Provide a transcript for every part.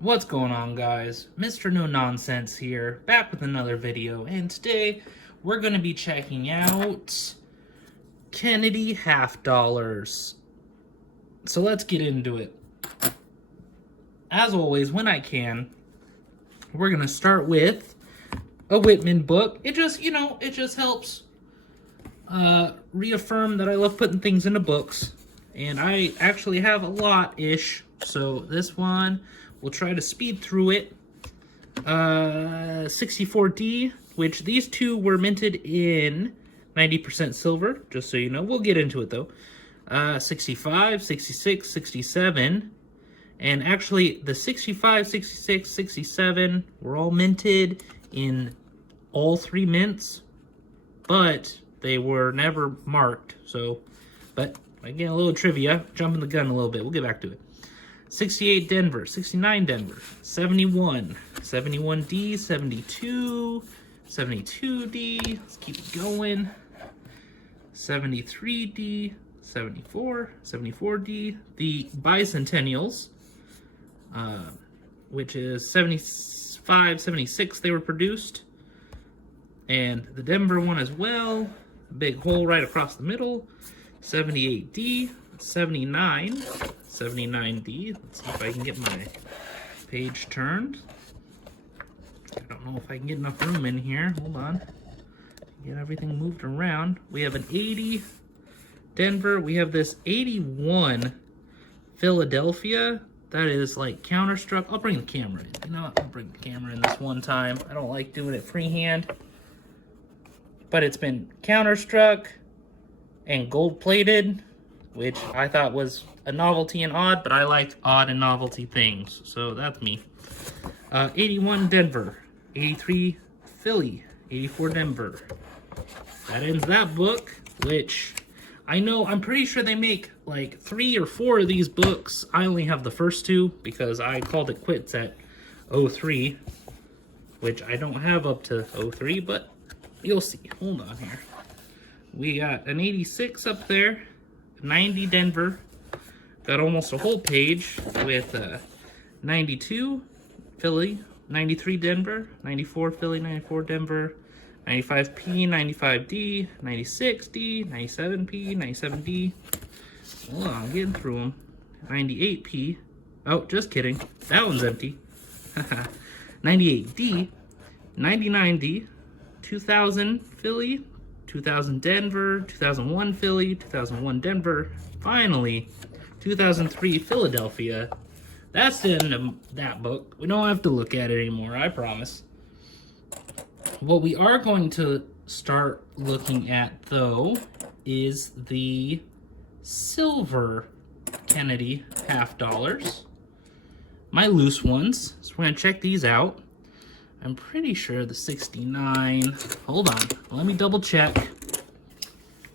What's going on, guys? Mr. No Nonsense here, back with another video, and today we're going to be checking out Kennedy half dollars. So let's get into it. As always, when I can, we're going to start with a Whitman book. It just helps reaffirm that I love putting things into books, and I actually have a lot-ish, so this one, we'll try to speed through it. 64D, which these two were minted in 90% silver, just so you know. We'll get into it, though. 65, 66, 67, and actually the 65, 66, 67 were all minted in all three mints, but they were never marked, so, but again, a little trivia, jumping the gun a little bit, we'll get back to it. 68 Denver, 69 Denver, 71, 71D, 72, 72D, let's keep it going, 73D, 74, 74D, the Bicentennials, which is 75, 76 they were produced, and the Denver one as well, big hole right across the middle, 78D, 79, 79D. Let's see if I can get my page turned. I don't know if I can get enough room in here. Hold on. Get everything moved around. We have an 80 Denver. We have this 81 Philadelphia. That is like counterstruck. I'll bring the camera in. You know what? I'll bring the camera in this one time. I don't like doing it freehand. But it's been counterstruck and gold-plated, which I thought was a novelty and odd, but I liked odd and novelty things, so that's me. 81 Denver, 83 Philly, 84 Denver. That ends that book, which I know, I'm pretty sure they make like 3 or 4 of these books. I only have the first 2 because I called it quits at 03, which I don't have up to 03, but you'll see. Hold on here. We got an 86 up there, 90 Denver, got almost a whole page with 92 Philly, 93 Denver, 94 Philly, 94 Denver, 95P, 95D, 96D, 97P, 97D. Hold on, I'm getting through them. 98P. Oh, just kidding. That one's empty. 98D, 99D, 2000 Philly, 2000 Denver, 2001 Philly, 2001 Denver, finally 2003 Philadelphia. That's the end of that book. We don't have to look at it anymore, I promise. What we are going to start looking at, though, is the silver Kennedy half dollars. My loose ones. So we're going to check these out. I'm pretty sure the 69, hold on, let me double check.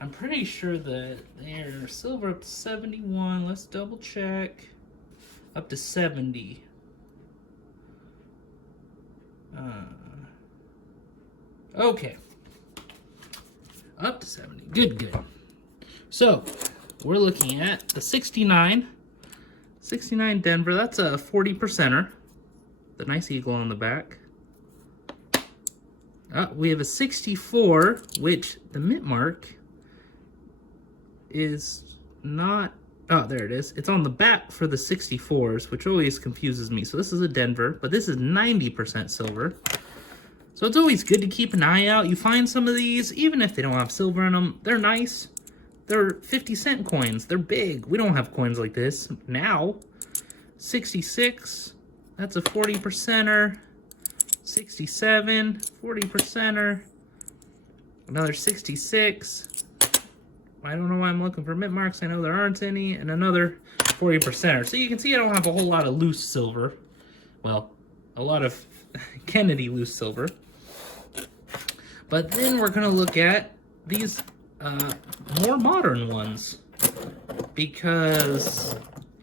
I'm pretty sure that they're silver up to 71, let's double check. Up to 70. Okay. Up to 70, good. So, we're looking at the 69 Denver, that's a 40%er. The nice eagle on the back. We have a 64, which the mint mark is not... Oh, there it is. It's on the back for the 64s, which always confuses me. So this is a Denver, but this is 90% silver. So it's always good to keep an eye out. You find some of these, even if they don't have silver in them, they're nice. They're 50-cent coins. They're big. We don't have coins like this now. 66, that's a 40%er. 67, 40%er, another 66, I don't know why I'm looking for mint marks, I know there aren't any, and another 40%er. So you can see I don't have a whole lot of loose silver, well, a lot of Kennedy loose silver. But then we're going to look at these more modern ones, because,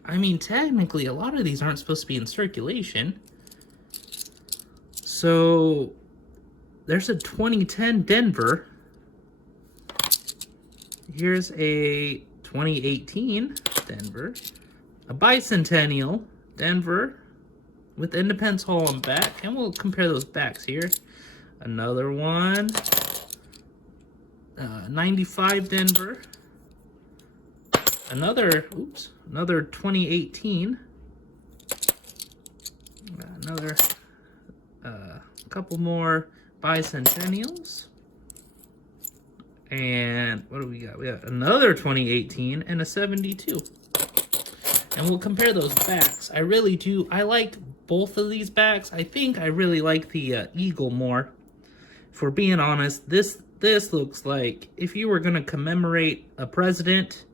I mean, technically a lot of these aren't supposed to be in circulation. So, there's a 2010 Denver. Here's a 2018 Denver. A Bicentennial Denver. with Independence Hall on back, and we'll compare those backs here. Another one, 95 Denver. Another 2018. Another couple more bicentennials. And what do we got? We got another 2018 and a 72. And we'll compare those backs. I really do. I like both of these backs. I think I really like the Eagle more. If we're being honest, this looks like if you were going to commemorate a president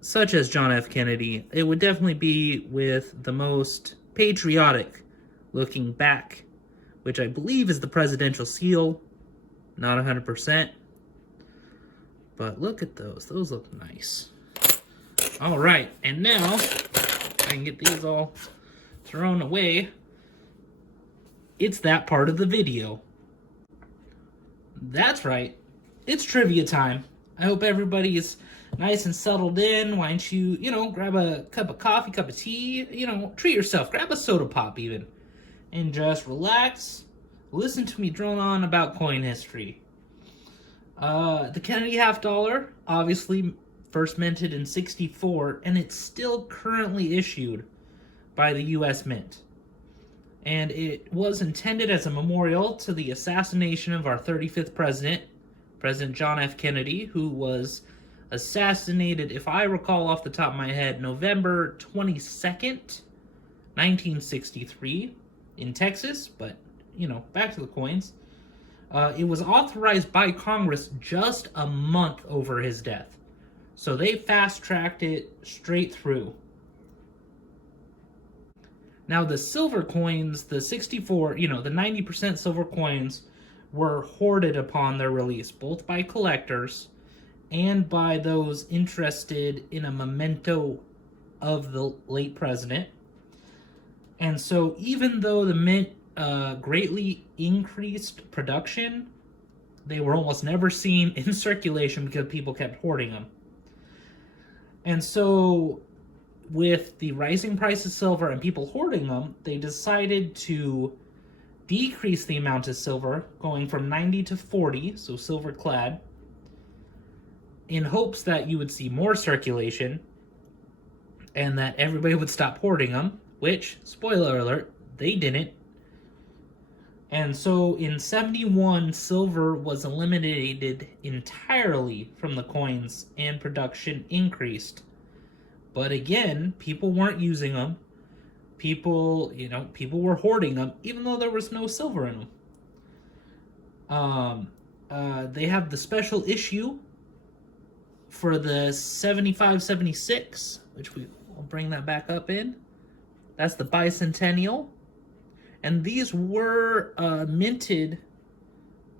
such as John F. Kennedy, it would definitely be with the most patriotic looking back, which I believe is the presidential seal. Not 100%. But look at those. Those look nice. All right, and now I can get these all thrown away. It's that part of the video. That's right. It's trivia time. I hope everybody is nice and settled in. Why don't you, grab a cup of coffee, cup of tea, treat yourself. Grab a soda pop even. And just relax. Listen to me drone on about coin history. The Kennedy half dollar, obviously first minted in '64, and it's still currently issued by the U.S. Mint. And it was intended as a memorial to the assassination of our 35th president, President John F. Kennedy, who was assassinated, if I recall off the top of my head, November 22nd, 1963, in Texas. But, back to the coins. It was authorized by Congress just a month over his death. So they fast-tracked it straight through. Now, the silver coins, the 64, the 90% silver coins were hoarded upon their release, both by collectors and by those interested in a memento of the late president. And so even though the Mint greatly increased production, they were almost never seen in circulation because people kept hoarding them. And so with the rising price of silver and people hoarding them, they decided to decrease the amount of silver, going from 90 to 40, so silver clad, in hopes that you would see more circulation and that everybody would stop hoarding them, which, spoiler alert, they didn't. And so in 71, silver was eliminated entirely from the coins and production increased. But again, people weren't using them. People were hoarding them, even though there was no silver in them. They have the special issue for the 75-76, which we'll bring that back up in. That's the bicentennial. And these were minted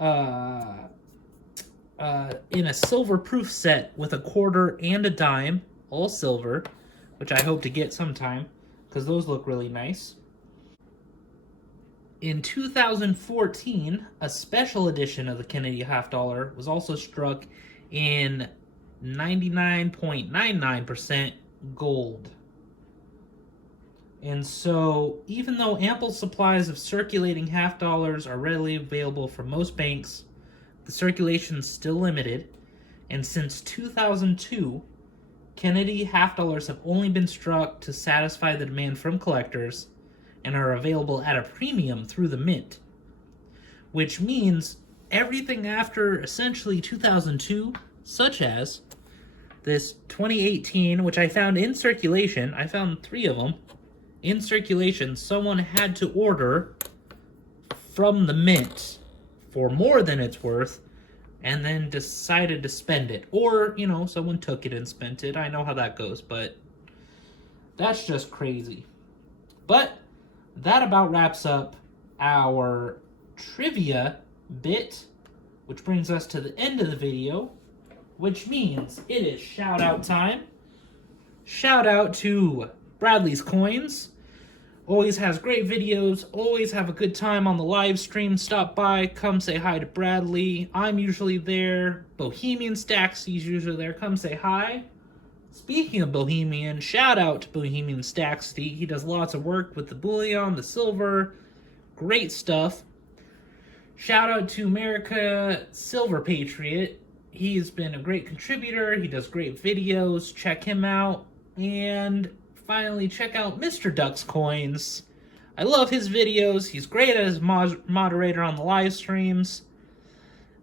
in a silver proof set with a quarter and a dime, all silver, which I hope to get sometime because those look really nice. In 2014, a special edition of the Kennedy half dollar was also struck in 99.99% gold. And so, even though ample supplies of circulating half dollars are readily available from most banks, the circulation is still limited. And since 2002, Kennedy half dollars have only been struck to satisfy the demand from collectors and are available at a premium through the Mint. Which means everything after essentially 2002, such as this 2018, which I found in circulation, I found 3 of them. In circulation, someone had to order from the Mint for more than it's worth and then decided to spend it. Or, someone took it and spent it. I know how that goes, but that's just crazy. But that about wraps up our trivia bit, which brings us to the end of the video, which means it is shout out time. Shout out to Bradley's Coins. Always has great videos, always have a good time on the live stream. Stop by, come say hi to Bradley. I'm usually there. Bohemian Stacks, he's usually there. Come say hi. Speaking of Bohemian, shout out to Bohemian Stacksty. He does lots of work with the bullion, the silver, great stuff. Shout out to America Silver Patriot. He's been a great contributor. He does great videos. Check him out. And finally, check out Mr. Ducks Coins. I love his videos. He's great as moderator on the live streams.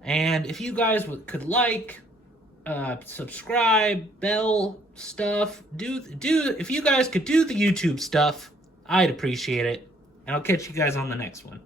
And if you guys could like, subscribe, bell stuff, if you guys could do the YouTube stuff, I'd appreciate it. And I'll catch you guys on the next one.